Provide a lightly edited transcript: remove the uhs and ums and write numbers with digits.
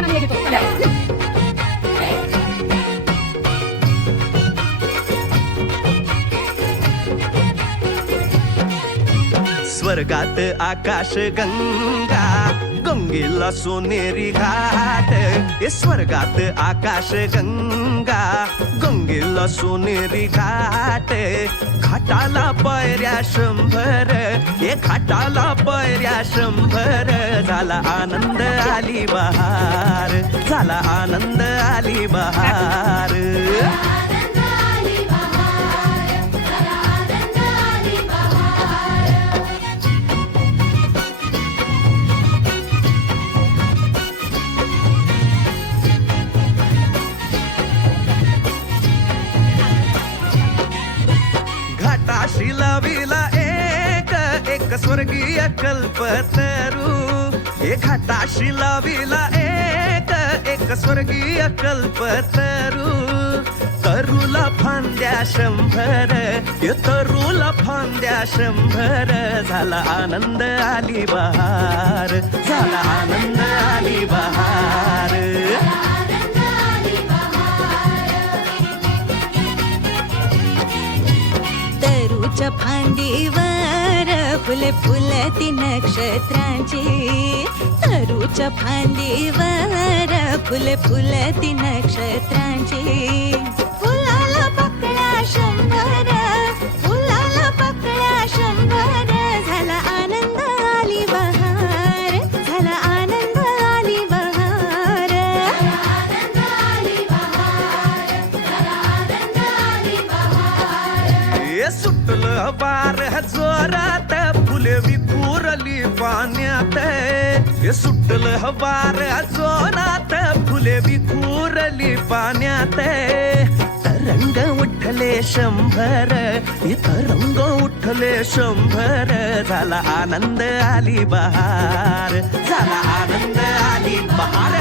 आपण हे घेतो चला. स्वर्गात आकाश गंगा गंगेला सोनेरी घाट. स्वर्गात आकाश गंगा गंगेला सोनेरी घाट. घाटाला पायऱ्या 100 घाटाला पायऱ्या 100. झाला आनंद आली बहार. झाला आनंद आली बहार. घाटाशी लाविला एक स्वर्गीय कल्पतरू. घाटाशी लाविला एक स्वर्गीय कल्पतरू. तरुला फांद्या 100 तरुला फांद्या 100. झाला आनंद आली बहार. झाला आनंद आली बहार. तरूच्या फांदीवर फुले फुलती नक्षत्रांची. तरूच्या फांदीवर फुले फुलती नक्षत्रांची. फुलाला पकड्या 100 फुलाला पकड्या 100. झाला आनंद आली बहार. झाला आनंद आली बहार. सुटलं वार जोरात फुले विखुरली पाण्यात. सुटलं वार जोरात फुले विखुरली पाण्यात. तरंग उठले 100 तरंग उठले 100. झाला आनंद आली बहार. झाला आनंद आली बहार.